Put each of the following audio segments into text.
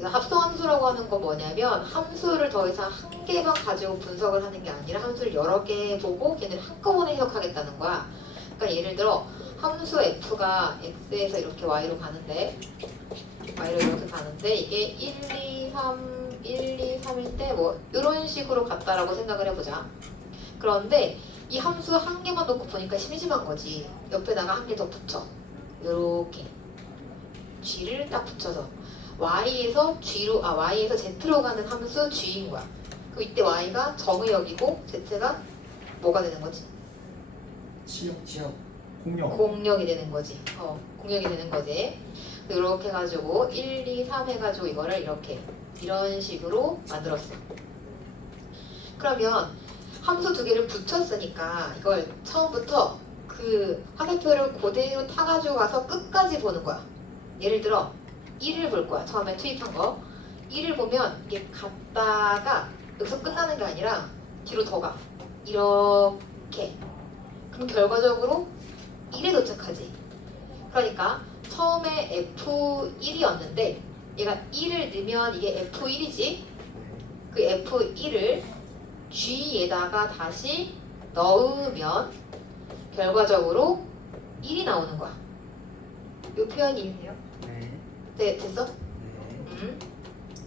그래서 합성함수라고 하는 건 뭐냐면 함수를 더 이상 한 개만 가지고 분석을 하는 게 아니라 함수를 여러 개 보고 걔네를 한꺼번에 해석하겠다는 거야. 그러니까 예를 들어 함수 f가 x에서 이렇게 y로 가는데 y로 이렇게 가는데 이게 1, 2, 3, 1, 2, 3일 때 뭐 이런 식으로 갔다라고 생각을 해보자. 그런데 이 함수 한 개만 놓고 보니까 심심한 거지. 옆에다가 한 개 더 붙여. 이렇게 g를 딱 붙여서 y에서 g로 아 y에서 z로 가는 함수 g인 거야. 그 이때 y가 정의역이고 z가 뭐가 되는 거지? 치역 치역 공룡 공역이 되는 거지. 어, 공역이 되는 거지. 이렇게 해가지고 1, 2, 3 해가지고 이거를 이렇게 이런 식으로 만들었어. 그러면 함수 두 개를 붙였으니까 이걸 처음부터 그 화살표를 그대로 타가지고 가서 끝까지 보는 거야. 예를 들어 1을 볼 거야. 처음에 투입한 거. 1을 보면 이게 갔다가 여기서 끝나는 게 아니라 뒤로 더 가. 이렇게. 그럼 결과적으로 1에 도착하지. 그러니까 처음에 F1이었는데 얘가 1을 넣으면 이게 F1이지. 그 F1을 G에다가 다시 넣으면 결과적으로 1이 나오는 거야. 이 표현이 있네요. 네. 네, 됐어? 네. 음.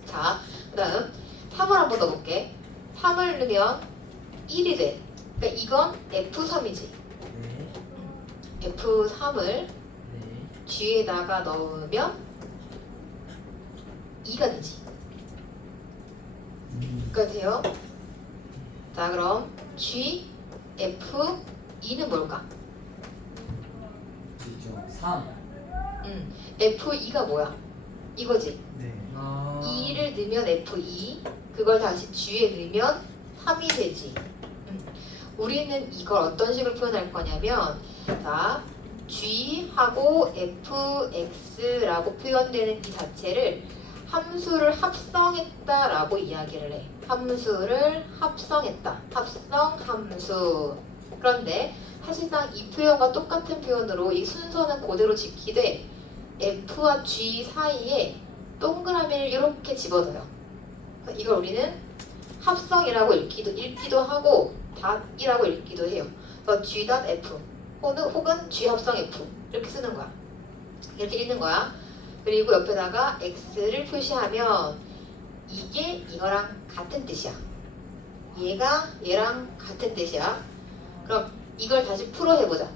자, 그 다음 3을 한번 넣어볼게. 3을 넣으면 1이 돼. 그러니까 이건 F3이지. 네. F3을 네. G에다가 넣으면 2가 되지. 그가 돼요. 자, 그럼 G, F, 2는 뭘까? 지죠. 3. 음, F2가 뭐야? 이거지. 네. 아. 2를 넣으면 F2, 그걸 다시 G에 넣으면 3이 되지. 음. 우리는 이걸 어떤 식으로 표현할 거냐면, 자, G하고 FX라고 표현되는 이 자체를 함수를 합성했다라고 이야기를 해. 함수를 합성했다. 합성 함수. 그런데 사실상 이 표현과 똑같은 표현으로 이 순서는 그대로 지키되 F와 G 사이에 동그라미를 이렇게 집어넣어요. 이걸 우리는 합성이라고 읽기도, 읽기도 하고 닷이라고 읽기도 해요. 그래서 G.F 혹은, 혹은 G 합성 F 이렇게 쓰는 거야. 이렇게 읽는 거야. 그리고 옆에다가 X를 표시하면 이게 이거랑 같은 뜻이야. 얘가 얘랑 같은 뜻이야. 그럼 이걸 다시 풀어 해보자.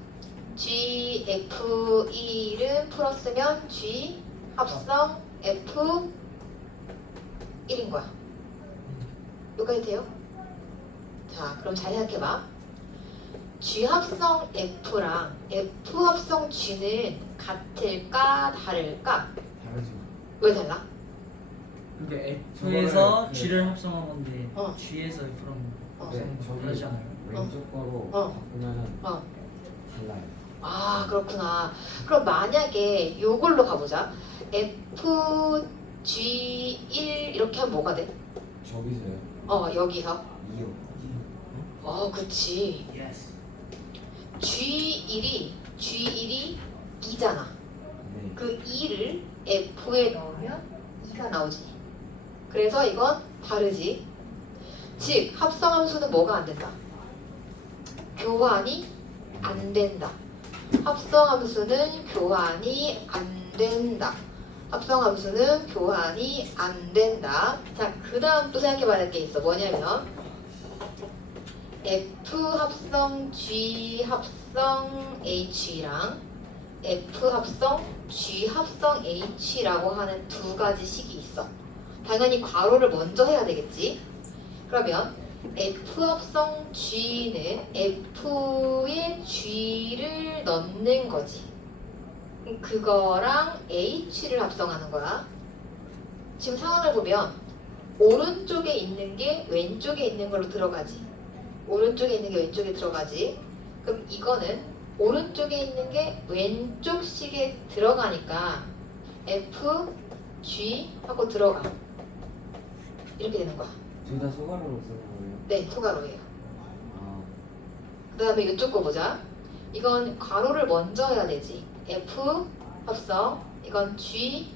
G, F, 1은 풀었으면 G 합성 F 1인 거야. 여기까지 돼요? 자, 그럼 잘 생각해봐. G 합성 F랑 F 합성 G는 같을까 다를까? 다르죠. 왜 달라? 그게 F에서 저거를- G를 합성한 건데 어. G에서 F랑 어. 네, 합성한 거 저기- 다르지 않아요? 왼쪽 거로 어. 바꾸면 은 어. 달라요. 아 그렇구나. 그럼 만약에 요걸로 가보자. F G 1 이렇게 하면 뭐가 돼? 저기서요. 어 여기서. 2요. 어 그치. Yes. G1이 G1이 2잖아. 네. 그 2를 F에 넣으면 2가 나오지. 그래서 이건 다르지. 즉 합성함수는 뭐가 안 된다? 교환이 안 된다. 합성함수는 교환이 안 된다. 합성함수는 교환이 안 된다. 자, 그 다음 또 생각해봐야 될게 있어. 뭐냐면 F 합성 G 합성 H랑 F 합성 G 합성 H라고 하는 두 가지 식이 있어. 당연히 괄호를 먼저 해야 되겠지. 그러면 F 합성 G는 F에 G를 넣는 거지. 그거랑 H를 합성하는 거야. 지금 상황을 보면 오른쪽에 있는 게 왼쪽에 있는 걸로 들어가지. 오른쪽에 있는 게 왼쪽에 들어가지. 그럼 이거는 오른쪽에 있는 게 왼쪽 식에 들어가니까 F, G 하고 들어가. 이렇게 되는 거야. 둘 다 소가로로 쓰는 거예요? 네, 투가로예요. 아. 그 다음에 이쪽 거 보자. 이건 괄호를 먼저 해야 되지. F 합성. 이건 G,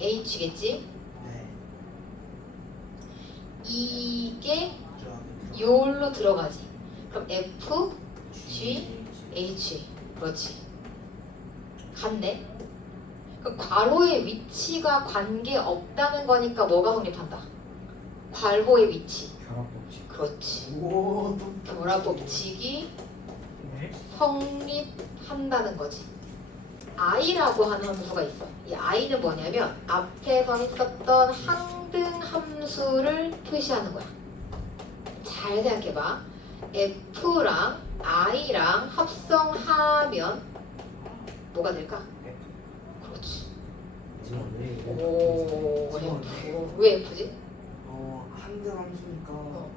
H겠지. 이게 요로 들어가지. 그럼 F, G, H. 그렇지. 같네. 그 괄호의 위치가 관계 없다는 거니까 뭐가 성립한다? 괄호의 위치. 결합 법칙. 그렇지. 오. 결합 법칙이 네. 성립한다는 거지. i라고 하는 함수가 있어. 이 i는 뭐냐면 앞에서 했었던 항등 함수를 표시하는 거야. 잘 생각해봐. f랑 i랑 합성하면 뭐가 될까? 그렇지. 오, F. 왜 F지? 어 한등 함수니까. 어.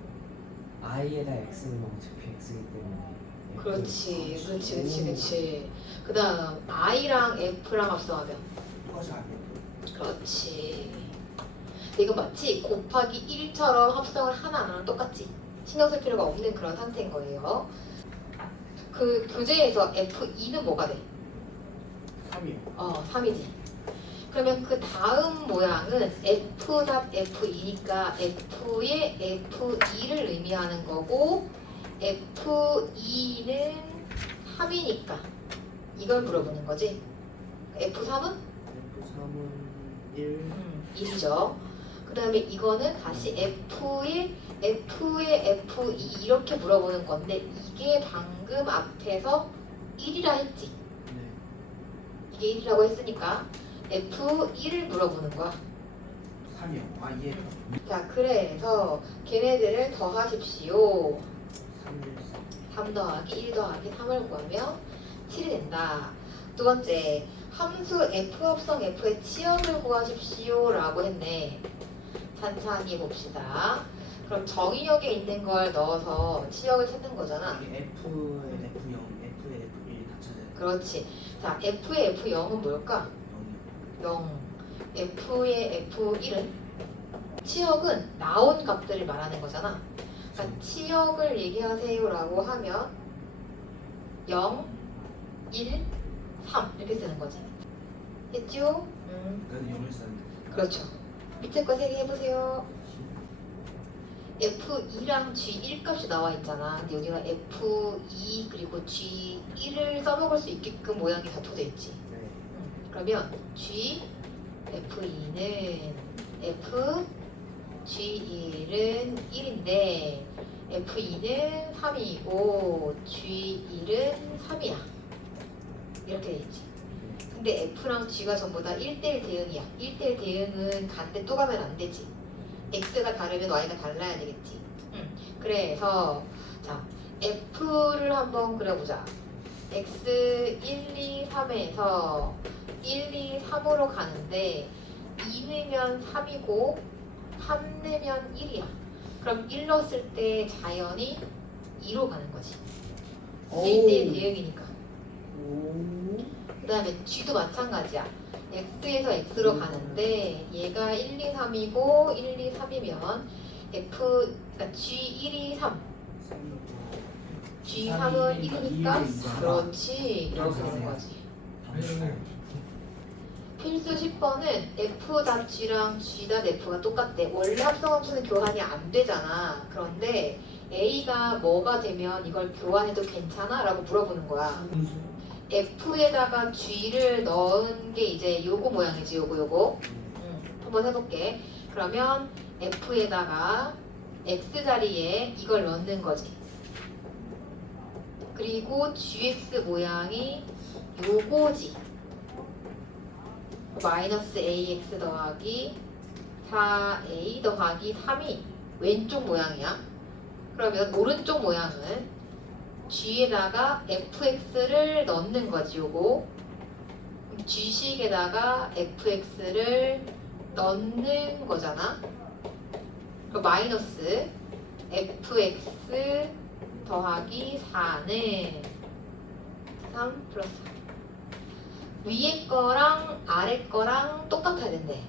i에다 x는 어차피 x이기 때문에. 그렇지, 그렇지, 그렇지, 그렇지. 그 다음 i랑 f랑 합성하면 똑같이. 그렇지. 근데 이거 마치 곱하기 1처럼 합성을 하나 안 하나 똑같지. 신경 쓸 필요가 없는 그런 상태인 거예요. 그 교재에서 F2는 뭐가 돼? 3이요. 어, 3이지. 그러면 그 다음 모양은 F 답 F2니까 F의 F2를 의미하는 거고 F2는 3이니까 이걸 물어보는 거지. F3은 F3은 1. 1이죠. 그 다음에 이거는 다시 F의 F의 F2 이렇게 물어보는 건데 이게 방금 앞에서 1이라 했지. 네. 이게 1이라고 했으니까 F1을 물어보는 거야. 3이요. 아 예. 자, 그래서 걔네들을 더하십시오. 3 1 3 더하기 1 더하기 3을 구하면 7이 된다. 두 번째, 함수 f 합성 f의 치역을 구하십시오 라고 했네. 찬찬히 봅시다. 그럼 정의역에 있는 걸 넣어서 치역을 찾는 거잖아. 이게 F의 F0, F의 F1 다 찾아야 그렇지. 자, f의 f0은 뭘까? 0이요. 0. f의 f1은 치역은 나온 값들을 말하는 거잖아. 그러니까 치역을 얘기하세요라고 하면 0, 1, 3 이렇게 쓰는 거지. 했죠? 음, 그래도 0을 썼는데. 그렇죠. 밑에 거 세 개 해보세요. F2랑 G1 값이 나와 있잖아. 근데 여기가 F2 그리고 G1을 써먹을 수 있게끔 모양이 다 쳐져 있지. 그러면 G F2는 F G1은 1인데 F2는 3이고 G1은 3이야. 이렇게 돼 있지. 근데 F랑 G가 전부 다 1대1 대응이야. 1대1 대응은 간데 또 가면 안 되지. X가 다르면 Y가 달라야 되겠지. 음, 그래서 자 F를 한번 그려보자. X 1, 2, 3에서 1, 2, 3으로 가는데 2 넣으면 3이고 3 넣으면 1이야. 그럼 1 넣었을 때 자연히 2로 가는 거지. 1대1 대응이니까. 오. 그 다음에 G도 마찬가지야. X에서 X로 가는데 얘가 1, 2, 3이고 1, 2, 3이면 F, 그러니까 G 1, 2, 3. G 3은 1이니까 그렇지. 이렇게 되는 거지. 필수 10번은 F 답 G랑 G 답 F가 똑같대. 원래 합성함수는 교환이 안 되잖아. 그런데 A가 뭐가 되면 이걸 교환해도 괜찮아? 라고 물어보는 거야. F에다가 G를 넣은 게 이제 요거 모양이지 요거 요거 음, 한번 해볼게 그러면 F에다가 X 자리에 이걸 넣는 거지 그리고 GX 모양이 요거지 마이너스 AX 더하기 4A 더하기 3이 왼쪽 모양이야. 그러면 오른쪽 모양은 G에다가 fx를 넣는 거지 요거. G식에다가 fx를 넣는 거잖아. 그 마이너스 fx 더하기 4는 3 플러스 4 위에 거랑 아래 거랑 똑같아야 된대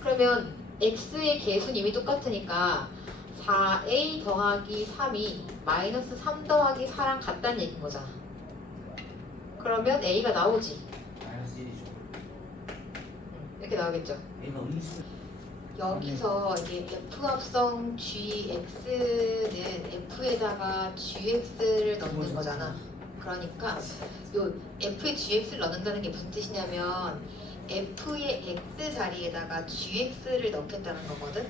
그러면 x의 개수는 이미 똑같으니까 4a 더하기 3이 마이너스 3 더하기 4랑 같다는 얘기인 거잖아. 그러면 a가 나오지. 마이너스 1이죠. 이렇게 나오겠죠. A가 음수. 여기서 이게 F 합성 GX는 F에다가 GX를 넣는 거잖아. 그러니까 요 F에 GX를 넣는다는 게 무슨 뜻이냐면 F의 X 자리에다가 GX를 넣겠다는 거거든.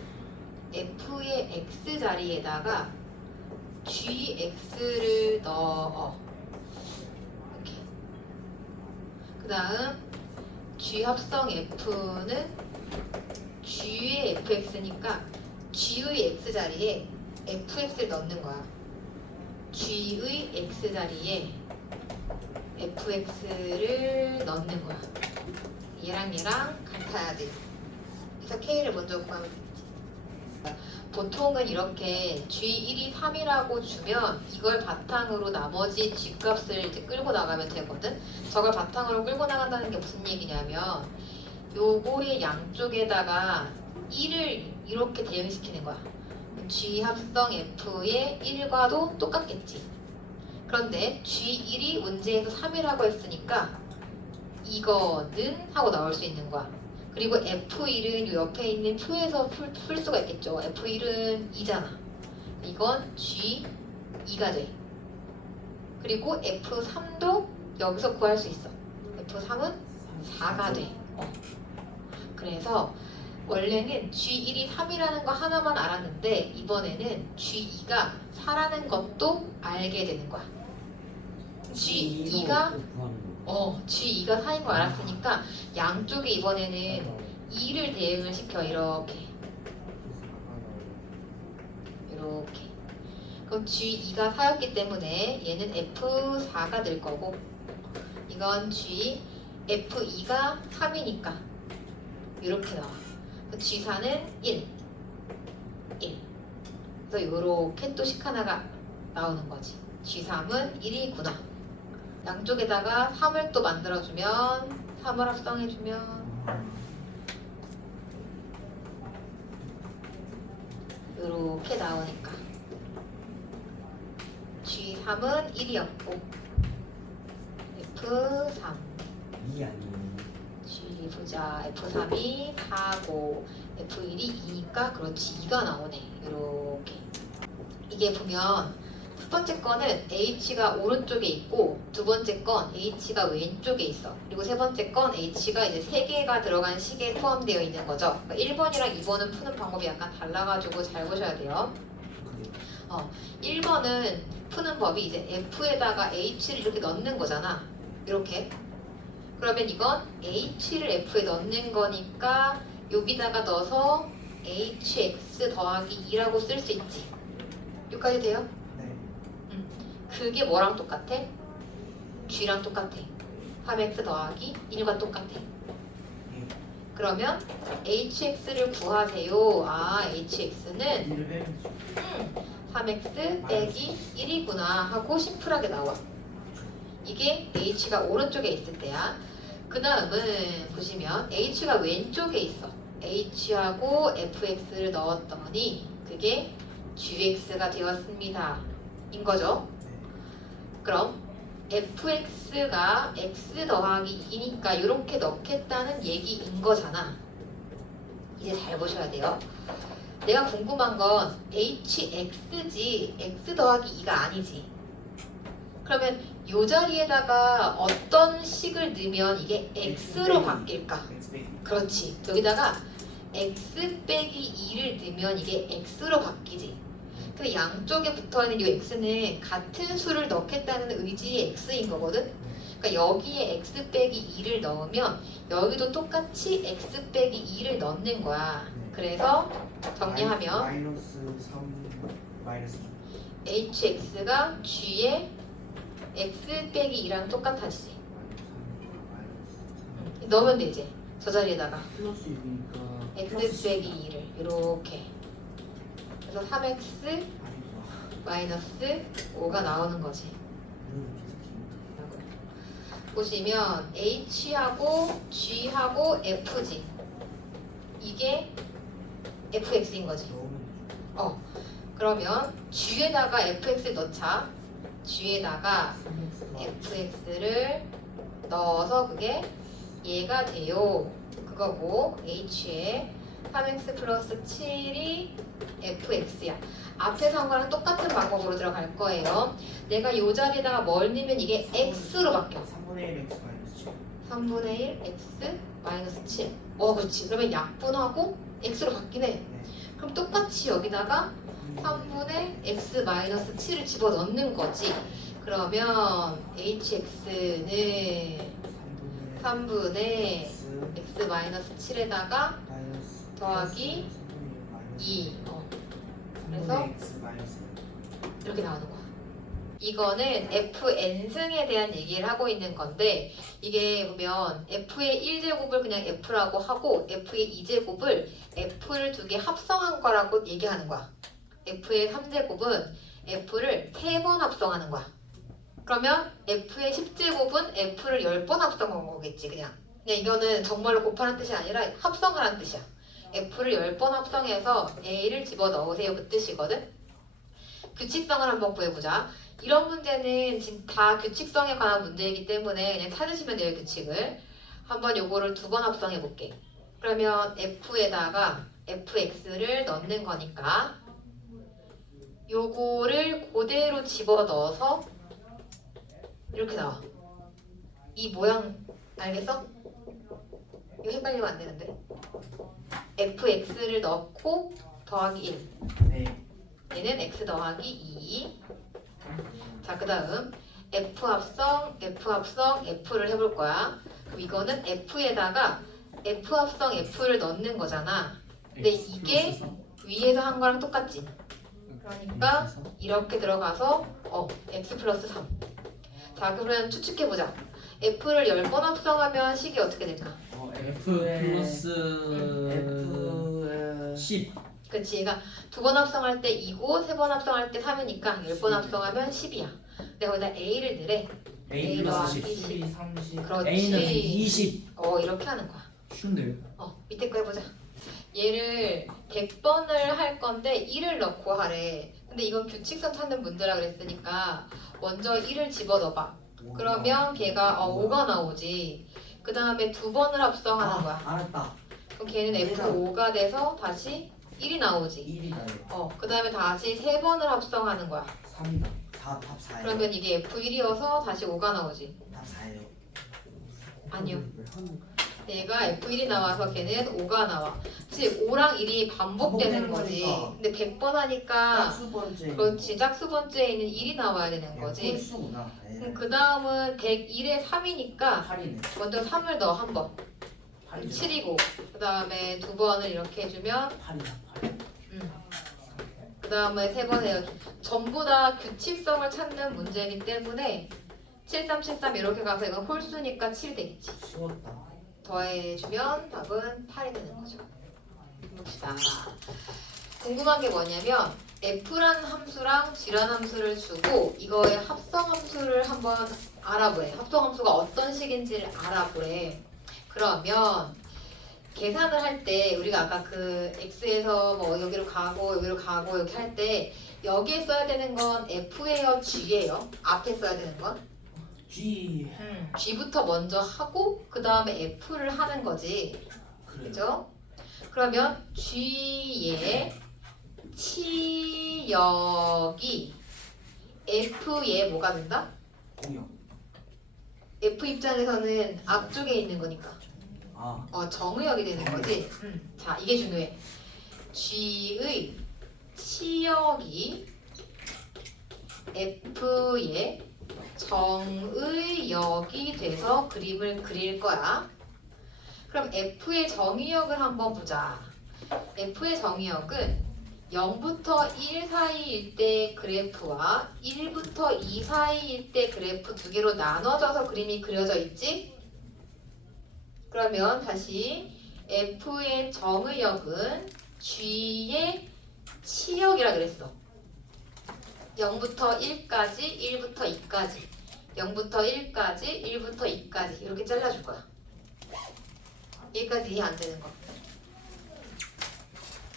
F의 X 자리에다가 GX를 넣어. 이렇게. 그 다음 G 합성 F는 G의 fx니까 G의 x 자리에 fx를 넣는 거야. G의 x 자리에 fx를 넣는 거야. 얘랑 얘랑 같아야 돼. 그래서 k를 먼저 구하면 되겠지. 보통은 이렇게 G1이 3이라고 주면 이걸 바탕으로 나머지 G값을 이제 끌고 나가면 되거든. 저걸 바탕으로 끌고 나간다는 게 무슨 얘기냐면 요거의 양쪽에다가 1을 이렇게 대응시키는 거야. G 합성 F의 1과도 똑같겠지. 그런데 G1이 문제에서 3이라고 했으니까 이거는 하고 나올 수 있는 거야. 그리고 F1은 요 옆에 있는 표에서 풀, 풀 수가 있겠죠. F1은 2잖아. 이건 G2가 돼. 그리고 F3도 여기서 구할 수 있어. F3은 4가 돼. 어. 그래서 원래는 G1이 3이라는 거 하나만 알았는데 이번에는 G2가 4라는 것도 알게 되는 거야. G2가 어 G2가 4인 거 알았으니까 양쪽에 이번에는 2를 대응을 시켜 이렇게. 이렇게. 그럼 G2가 4였기 때문에 얘는 F4가 될 거고 이건 G F2가 3이니까 이렇게 나와. G4는 1 1 그래서 이렇게 또 식 하나가 나오는 거지. G3은 1이구나 양쪽에다가 3을 또 만들어주면 3을 합성해주면. 이렇게 나오니까. G3은 1이었고 F3 이 아니에요. G 보자 F3이 4고 F1이 2니까 그렇지 2가 나오네. 이렇게. 이게 보면 첫 번째 거는 H가 오른쪽에 있고 두 번째 건 H가 왼쪽에 있어 그리고 세 번째 건 H가 이제 세 개가 들어간 식에 포함되어 있는 거죠 그러니까 1번이랑 2번은 푸는 방법이 약간 달라가지고 잘 보셔야 돼요 1번은 푸는 법이 이제 F에다가 H를 이렇게 넣는 거잖아. 이렇게. 그러면 이건 H를 F에 넣는 거니까 여기다가 넣어서 HX 더하기 2라고 쓸 수 있지. 여기까지 돼요? 네. 그게 뭐랑 똑같아? G랑 똑같아. 3X 더하기 1과 똑같아. 예. 그러면 HX를 구하세요. 아, HX는 1을 빼면 되죠. 3x 빼기 1이구나 하고 심플하게 나와. 이게 h가 오른쪽에 있을 때야. 그 다음은 보시면 h가 왼쪽에 있어. h하고 fx를 넣었더니 그게 gx가 되었습니다. 인 거죠. 그럼 fx가 x 더하기 2니까 이렇게 넣겠다는 얘기인 거잖아. 이제 잘 보셔야 돼요. 내가 궁금한 건 hx지 x 더하기 2가 아니지. 그러면 이 자리에다가 어떤 식을 넣으면 이게 x로 바뀔까? 그렇지. 여기다가 x 빼기 2를 넣으면 이게 x로 바뀌지. 근데 양쪽에 붙어있는 이 x는 같은 수를 넣겠다는 의지의 x인 거거든. 그러니까 여기에 x 빼기 2를 넣으면 여기도 똑같이 x 빼기 2를 넣는 거야. 그래서 정리하면 마이- 마이너스 3 마이너스 2 hx가 g의 x 빼기 2랑 똑같아지지. 마이너스 3 넣으면 되지. 저 자리에다가 플러스 6이니까 x 빼기 2를 이렇게. 그래서 3x 아니구나. 마이너스 5가 나오는 거지. 보시면 h하고 g하고 fg 이게 fx인 거지. 어. 그러면 g에다가 fx 넣자. g에다가 fx를 넣어서 그게 얘가 돼요. 그거고 h에 3x 플러스 7이 fx야. 앞에서 한 거랑 똑같은 방법으로 들어갈 거예요. 내가 이 자리에다가 뭘 넣으면 이게 x로 바뀌어. 3분의 1 x 마이너스 7 3분의 1 x 마이너스 7. 어, 그렇지. 그러면 약분하고 x로 바뀌네. 네. 그럼 똑같이 여기다가 3분의 x 마이너스 7을 집어 넣는 거지. 그러면 hx는 3분의 3분의 x x 마이너스 7에다가 마이너스 더하기 2. 어, 그래서? 3분의 x 마이너스 이렇게 나오는 거야. 이거는 fn승에 대한 얘기를 하고 있는 건데 이게 보면 f의 1제곱을 그냥 f라고 하고 f의 2제곱을 f를 두 개 합성한 거라고 얘기하는 거야. f의 3제곱은 f를 3번 합성하는 거야. 그러면 f의 10제곱은 f를 10번 합성한 거겠지 그냥. 그냥 이거는 정말로 곱하는 뜻이 아니라 합성을 한 뜻이야. F를 10번 합성해서 a를 집어넣으세요 그 뜻이거든. 규칙성을 한번 구해보자. 이런 문제는 다 규칙성에 관한 문제이기 때문에 그냥 찾으시면 돼요 규칙을. 한번 요거를 두 번 합성해 볼게. 그러면 f에다가 fx를 넣는 거니까 요거를 그대로 집어 넣어서 이렇게 나와. 이 모양 알겠어? 이거 헷갈리면 안 되는데. Fx를 넣고 더하기 1. 네 얘는 x 더하기 2. 자, 그 다음 f 합성, f 합성, f를 해볼 거야. 그럼 이거는 f에다가 f 합성 f를 넣는 거잖아. 근데 이게. 위에서 한 거랑 똑같지. 그러니까. 이렇게 들어가서 어 x 플러스 3. 자, 그러면 추측해보자. f를 10번 합성하면 식이 어떻게 될까? 어, F 플러스 F 10 그치, 얘가 두 번 합성할 때 2고 세 번 합성할 때 3이니까 10번 합성하면 10이야. 내가 거기다 a를 넣으래. A A 플러스 더하기 10 30 그렇지. A는 20 어, 이렇게 하는 거야. 쉬운데요? 어, 밑에 거 해보자. 얘를 100번을 할 건데 1을 넣고 하래. 근데 이건 규칙성 찾는 문제라 그랬으니까 먼저 1을 집어넣어봐. 그러면 걔가 어, 5가 나오지. 그 다음에 두 번을 합성하는 거야. 아, 알았다 그럼 걔는 F5가 돼서 다시 1이 나오지. 1이다 어, 그 다음에 다시 세 번을 합성하는 거야. 3이다 4, 답 4예요 그러면 이게 F1이어서 다시 5가 나오지. 답 4예요 아니요. 왜 하는 거야? 얘가 F1이 나와서 걔는 5가 나와. 즉 5랑 1이 반복되는 반복되는 거지. 거니까. 근데 100번 하니까 짝수 번째 그렇지. 짝수 번째에는 1이 나와야 되는 네, 거지. 홀수구나 그럼 그 다음은 101에 3이니까 8이네 먼저 3을 넣어 한 번. 8이죠 7이고 그 다음에 두 번을 이렇게 해주면 8이다 8 음. 그 다음에 세번 해요. 전부 다 규칙성을 찾는 문제이기 때문에 7373 이렇게 가서 이건 홀수니까 7 되겠지. 쉬웠다 더해주면 답은 8이 되는 거죠. 봅시다. 궁금한 게 뭐냐면 f라는 함수랑 g라는 함수를 주고 이거의 합성 함수를 한번 알아보래. 합성 함수가 어떤 식인지를 알아보래. 그러면 계산을 할 때 우리가 아까 그 x에서 뭐 여기로 가고 여기로 가고 이렇게 할 때 여기에 써야 되는 건 f예요, g예요. 앞에 써야 되는 건 G 음, G부터 먼저 하고 그 다음에 F를 하는 거지, 그래 그죠? 그러면 G의 치역이 F의 뭐가 된다? 공역 F 입장에서는 앞쪽에 있는 거니까 아 어, 정의역이 되는 거지. 음, 자, 이게 중요해. G의 치역이 F의 정의역이 돼서 그림을 그릴 거야. 그럼 F의 정의역을 한번 보자. F의 정의역은 0부터 1 사이일 때 그래프와 1부터 2 사이일 때 그래프 두 개로 나눠져서 그림이 그려져 있지? 그러면 다시 F의 정의역은 G의 치역이라 그랬어. 0부터 1까지, 1부터 2까지. 0부터 1까지, 1부터 2까지. 이렇게 잘라줄 거야. 1까지 이해 안 되는 거.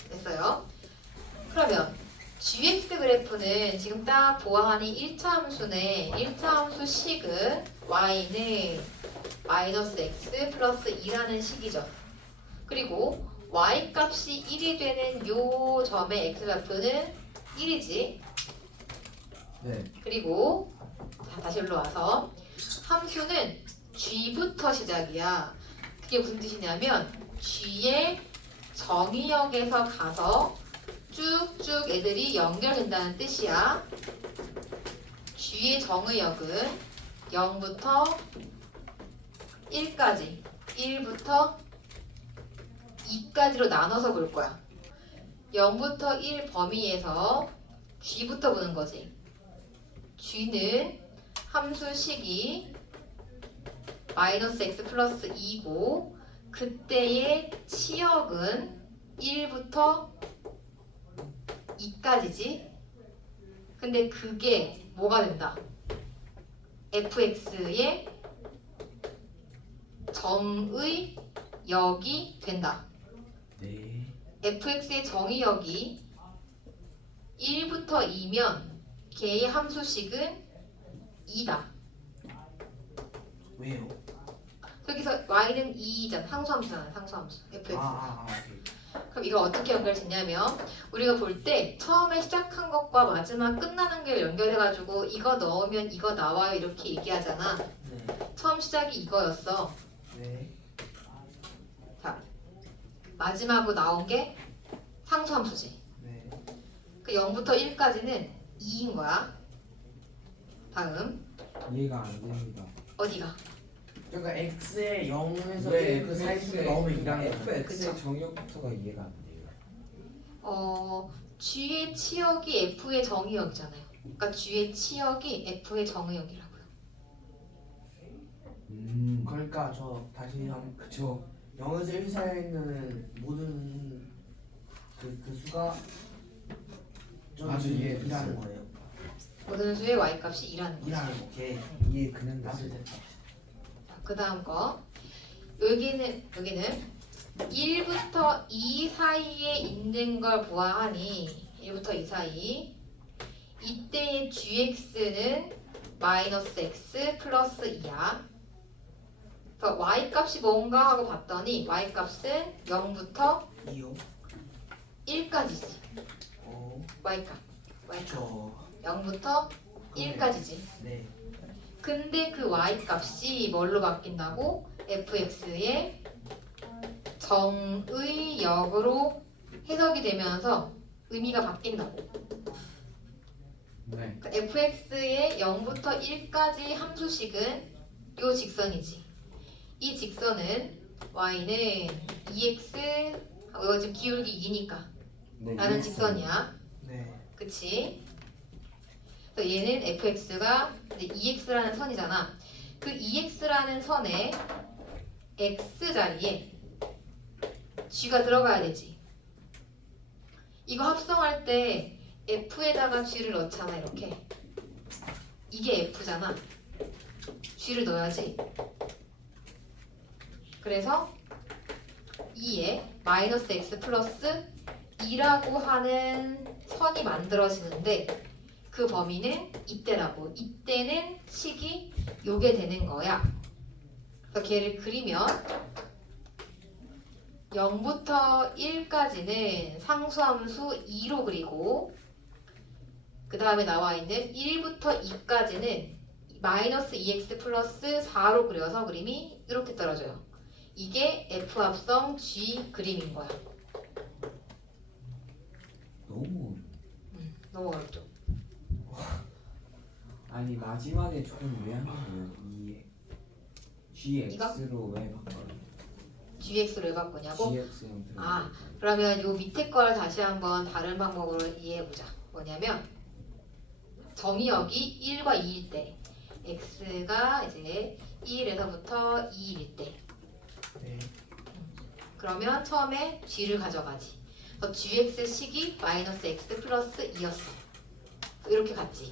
됐어요? 그러면 GX 그래프는 지금 딱 보아하니 1차 함수네. 1차 함수 식은 y는 마이너스 x 플러스 2라는 식이죠. 그리고 y 값이 1이 되는 요 점의 x좌표는 1이지. 네. 그리고 자, 다시 일로 와서 함수는 g부터 시작이야. 그게 무슨 뜻이냐면 g의 정의역에서 가서 쭉쭉 애들이 연결된다는 뜻이야. g의 정의역은 0부터 1까지, 1부터 2까지로 나눠서 볼 거야. 0부터 1 범위에서 g부터 보는 거지. G는 함수 식이 마이너스 x 플러스 2고 그때의 치역은 1부터 2까지지. 근데 그게 뭐가 된다? fx의 정의 역이 된다. 네. fx의 정의역이 1부터 2면 걔의 함수식은 2다. 왜요? 여기서 y는 2잖아. 상수함수잖아. 상수함수. fx. 아, 아, 아. 그럼 이걸 어떻게 연결짓냐면 우리가 볼 때 처음에 시작한 것과 마지막 끝나는 게 연결해가지고 이거 넣으면 이거 나와요 이렇게 얘기하잖아. 네. 처음 시작이 이거였어. 네. 마지막으로 나온 게 상수함수지. 네. 그 0부터 1까지는 2인 거야. 다음 이해가 안 됩니다. 어디가? 그러니까 x에 0에서 왜 1그 사이 수를 넣으면 2라는 거죠. FX의 정의역부터가 이해가 안 돼요. 어 G의 치역이 F의 정의역이잖아요. 그러니까 G의 치역이 F의 정의역이라고요. 음. 그러니까 저 다시 한 그쵸. 0에서 1 사이에 있는 모든 그, 그 수가 아주. 이라는 거예요. 모든 수의 y 값이 2라는 거지. 이라는 거. 오케이. 이해 그냥 아주. 됐다. 그 다음 거 여기는 여기는 1부터 2 사이에 있는 걸 보아하니 1부터 2 사이 이때의 gx는 마이너스 x 플러스 2야. 그래서 y 값이 뭔가 하고 봤더니 y 값은 0부터 2요. 1까지지. 어. y 값. y 값. 저. 0부터 1까지지. 네. 근데 그 y 값이 뭘로 바뀐다고? fx의 정의 역으로 해석이 되면서 의미가 바뀐다고. 네. 그러니까 fx의 0부터 1까지 함수식은 요 직선이지. 이 직선은 y는 2x 이거 지금 기울기 2니까 네. 라는 이해했어요. 직선이야. 네. 그치? 그래서 얘는 fx가 이제 2x라는 선이잖아. 그 2x라는 선에 x 자리에 g가 들어가야 되지. 이거 합성할 때 f에다가 g를 넣잖아 이렇게. 이게 f잖아. g를 넣어야지. 그래서 2에 마이너스 x 플러스 2라고 하는 선이 만들어지는데 그 범위는 이때라고. 이때는 식이 요게 되는 거야. 그래서 걔를 그리면 0부터 1까지는 상수함수 2로 그리고 그 다음에 나와 있는 1부터 2까지는 마이너스 2x 플러스 4로 그려서 그림이 이렇게 떨어져요. 이게 F 합성 G 그림인 거야. 너무 음, 너무 어렵죠? 아니 마지막에 조금 왜한 거예요? 이 GX로 왜 바꿔요? GX로 왜 바꾸냐고? GX형. 아, 그러면 요 밑에 걸 다시 한번 다른 방법으로 이해해 보자. 뭐냐면 정의역이 1과 2일 때 x가 이제 1에서부터 2일일 때 네. 그러면 처음에 g를 가져가지. 그래서 gx 식이 마이너스 x 플러스 2였어. 이렇게 갔지.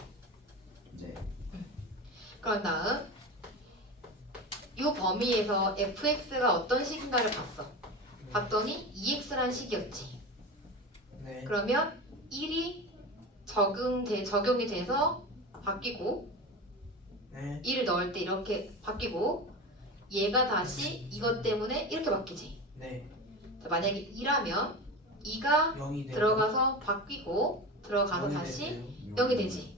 네. 그런 다음 이 범위에서 fx가 어떤 식인가를 봤어. 봤더니 2x라는 식이었지. 네. 그러면 1이 적응돼 적용이 돼서 바뀌고 네. 1을 넣을 때 이렇게 바뀌고 얘가 다시 이것 때문에 이렇게 바뀌지. 네. 자, 만약에 2라면 2가 0이 되고 들어가서 바뀌고 들어가서 영이 다시 됐어요. 0이 되지.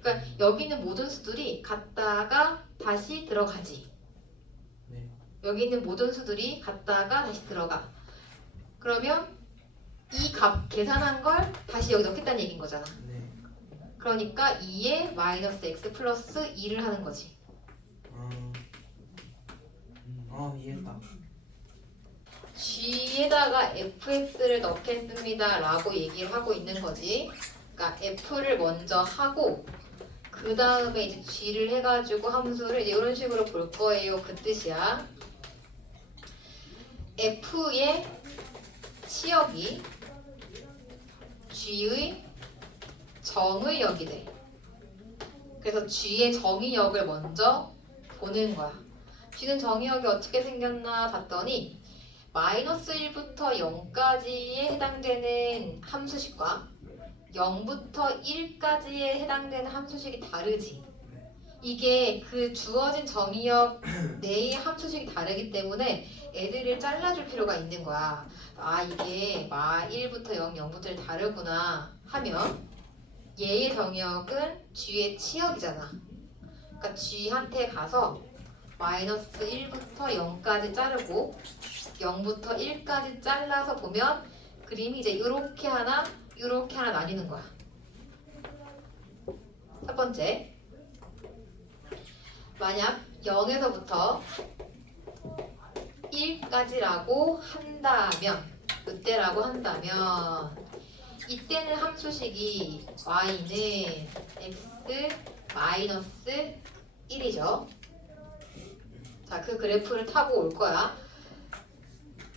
그러니까 여기 있는 모든 수들이 갔다가 다시 들어가지. 네. 여기 있는 모든 수들이 갔다가 다시 들어가. 그러면 이 값 계산한 걸 다시 여기 넣겠다는 얘기인 거잖아. 네. 그러니까 2에 마이너스 x 플러스 2를 하는 거지. 아, 음, 아 이해했다. G에다가 fx를 넣겠습니다 라고 얘기를 하고 있는 거지. 그러니까 f를 먼저 하고 그 다음에 이제 g를 해가지고 함수를 이런 식으로 볼 거예요. 그 뜻이야. f의 치역이 g의 정의 역이 돼. 그래서 g의 정의 역을 먼저 보는 거야. g는 정의 역이 어떻게 생겼나 봤더니 마이너스 1부터 0까지에 해당되는 함수식과 0부터 1까지에 해당되는 함수식이 다르지. 이게 그 주어진 정의역 내의 함수식이 다르기 때문에 애들을 잘라줄 필요가 있는 거야. 아 이게 마 1부터 0, 0부터 1 다르구나 하면 얘의 정의역은 g의 치역이잖아. 그러니까 g한테 가서 마이너스 1부터 0까지 자르고 0부터 1까지 잘라서 보면 그림이 이제 이렇게 하나, 이렇게 하나 나뉘는 거야. 첫 번째, 만약 0에서부터 1까지라고 한다면, 이때라고 한다면, 이때는 함수식이 y는 x 마이너스 1이죠. 자, 그 그래프를 타고 올 거야.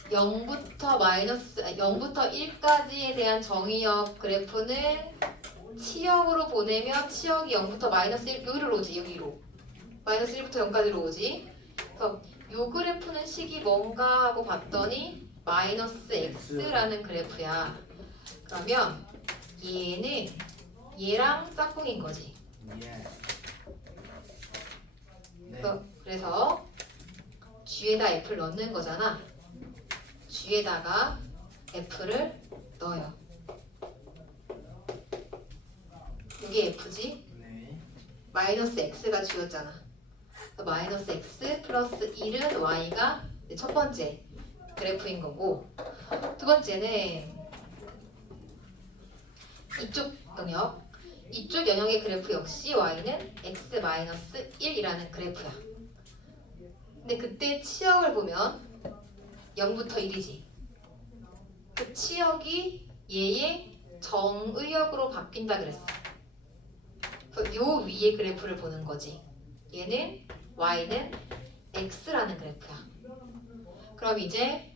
0부터 마이너스 아니, 0부터 1까지에 대한 정의역 그래프는 치역으로 보내면 치역이 0부터 마이너스 1 여기로 오지 여기로 마이너스 1부터 0까지로 오지 그래서 요 그래프는 식이 뭔가 하고 봤더니 마이너스 x라는 그래프야 그러면 얘는 얘랑 짝꿍인 거지 예. 네. 그래서, 그래서 G에다 F를 넣는 거잖아. G에다가 F를 넣어요. 이게 F지? 네. 마이너스 X가 G였잖아. 마이너스 X 플러스 1은 Y가 첫 번째 그래프인 거고 두 번째는 이쪽 영역 이쪽 영역의 그래프 역시 Y는 X 마이너스 1이라는 그래프야. 근데 그때 치역을 보면 0부터 1이지. 그 치역이 얘의 정의역으로 바뀐다 그랬어. 요 위에 그래프를 보는 거지. 얘는 y는 x라는 그래프야. 그럼 이제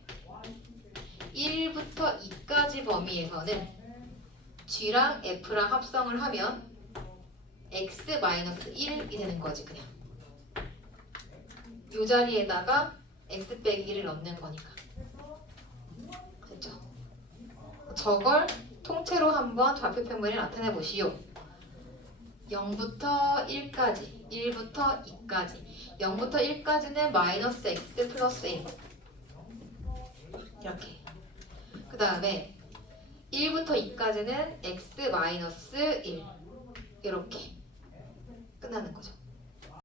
1부터 2까지 범위에서는 g랑 f랑 합성을 하면 x-1이 되는 거지 그냥. 이 자리에다가 x 빼기 1을 넣는 거니까. 됐죠? 저걸 통째로 한번 좌표평면에 나타내 보시오. 0부터 1까지, 1부터 2까지. 0부터 1까지는 마이너스 x 플러스 1. 이렇게. 그 다음에 1부터 2까지는 x 마이너스 1. 이렇게. 끝나는 거죠.